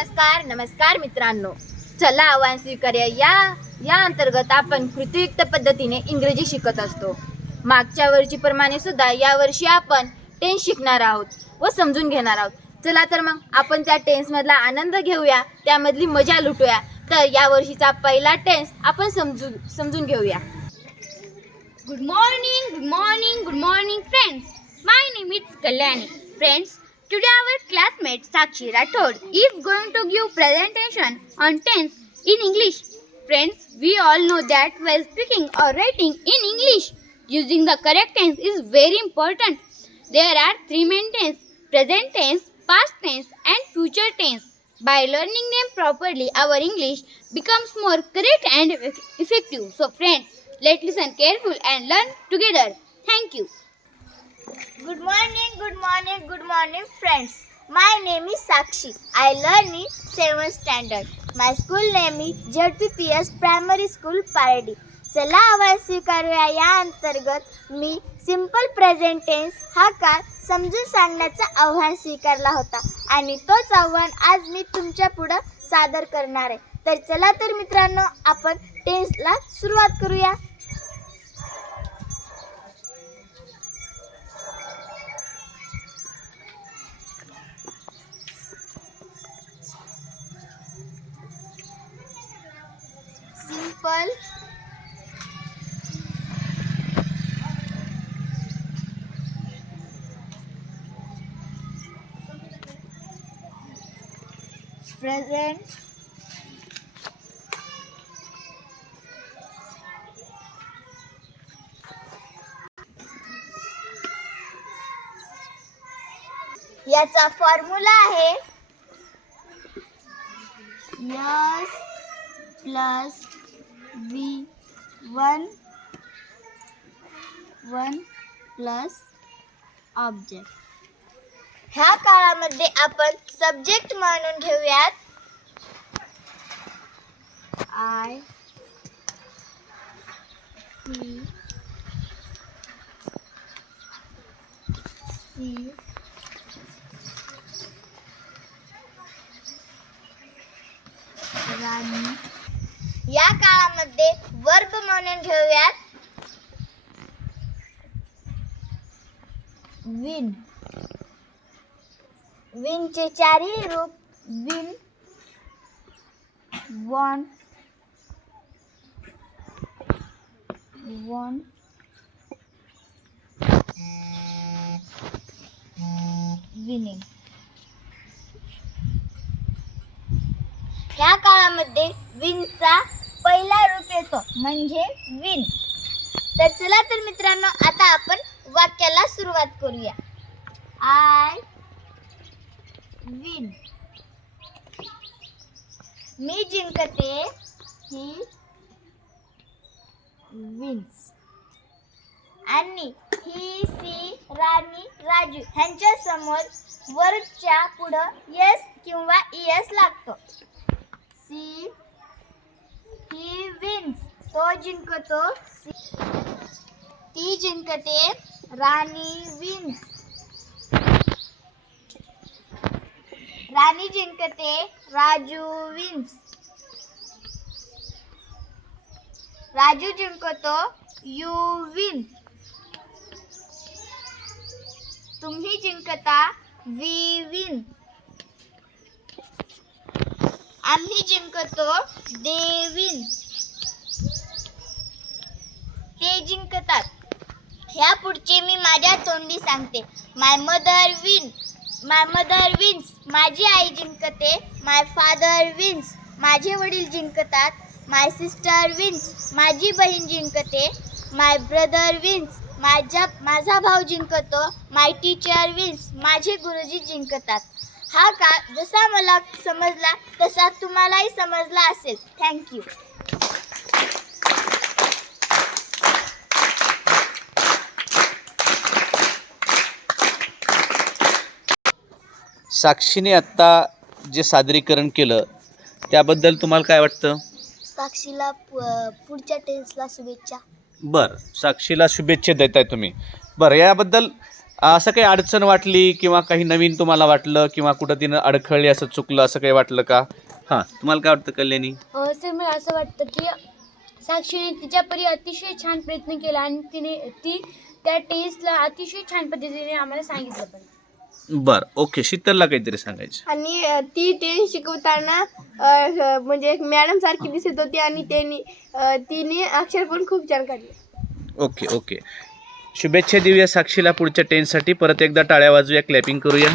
नमस्कार नमस्कार मित्रांनो. चला आव्हान स्वीकार्या. या या अंतर्गत आपण कृतियुक्त पद्धतीने इंग्रजी शिकत असतो. मागच्या वर्षीप्रमाणे सुद्धा या वर्षी आपण टेन्स शिकणार आहोत व समजून घेणार आहोत. चला तर मग आपण त्या टेन्समधला आनंद घेऊया त्यामधली मजा लुटूया. तर या वर्षीचा पहिला टेन्स आपण समजू समजून घेऊया. Good morning good morning good morning friends my name is Kalyani friends today our classmate Sakshi Rathod is going to give presentation on tense in English. Friends, we all know that while speaking or writing in English, using the correct tense is very important. There are three main tense, present tense, past tense and future tense. By learning them properly, our English becomes more correct and effective. So friends, let's listen careful and learn together. Thank you. Good morning, good morning, good morning, friends. My name is Sakshi. I learn in 7th standard. My school name is ZPPS Primary School, Paradi. चला आवाज स्वीकारूया या अंतर्गत मी simple present tense हा काळ समजून सांगण्याचं आव्हान स्वीकारला होता आणि तोच आव्हान आज मी तुमच्या पुढं सादर करणार आहे तर चला तर मित्रांनो आपण टेन्सला सुरुवात करूया सिंपल प्रेझेंट याचा फॉर्म्युला आहे S plus one one plus object ह्या काळामध्ये आपण सब्जेक्ट म्हणून घेऊयात. आय सी सी राणी या काळामध्ये वर्ब म्हणून घेऊयात विन विनचे चारही रूप विन वन वन विनिंग ह्या काळामध्ये विनचा पहिला रूप येतो म्हणजे विन तर चला तर मित्रांनो आता आपण वाक्याला सुरुवात करूया. आय विन मी जिंकते ही विन्स आणि ही सी राणी राजू ह्यांच्या समोर वर्डच्या पुढं यस किंवा इयस लागतो. सी ही विन्स तो जिंकतो. ती जिंकते. राणी विन्स राणी जिंकते. राजू विन्स राजू जिंकतो. यू विन तुम्ही जिंकता. वी विन आम्ही जिंकतो दे विन ते जिंकतात. ह्या पुढचे मी माझ्या तोंडी सांगते. My mother win my mother wins. माझी आई जिंकते माय फादर विन्स. माझे वडील जिंकतात माय सिस्टर विन्स. माझी बहीण जिंकते माय ब्रदर विन्स. माझ्या माझा भाऊ जिंकतो माय टीचर विन्स. माझे गुरुजी जिंकतात. हा काळ जसा मला समजला तसा तुम्हालाही समजला असेल. थँक्यू साक्षीने आत्ता जे सादरीकरण केलं त्याबद्दल तुम्हाला काय वाटतं? साक्षीला पुढच्या टेन्सला शुभेच्छा. बरं साक्षीला शुभेच्छा देत आहे तुम्ही. बरं याबद्दल असं काही अडचण वाटली किंवा काही नवीन तुम्हाला वाटलं किंवा कुठं तिनं अडखळली असं चुकलं असं काही वाटलं का? हां तुम्हाला काय वाटतं कल्याणी? सर मला असं वाटतं की साक्षीने तिच्यापरी अतिशय छान प्रयत्न केला आणि तिने ती त्या टेस्टला अतिशय छान पद्धतीने आम्हाला सांगितलं पण. बरं ओके. शीतलला काहीतरी सांगायचं. आणि अ, ती टेन्स शिकवताना अ, म्हणजे एक मॅडम सारखी दिसत होती आणि त्यांनी अ, तिने अक्षर पण खूप छान काढले. Okay okay. शुभेच्छा देऊया साक्षीला पुढच्या टेनसाठी परत एकदा टाळ्या वाजूया क्लॅपिंग करूया.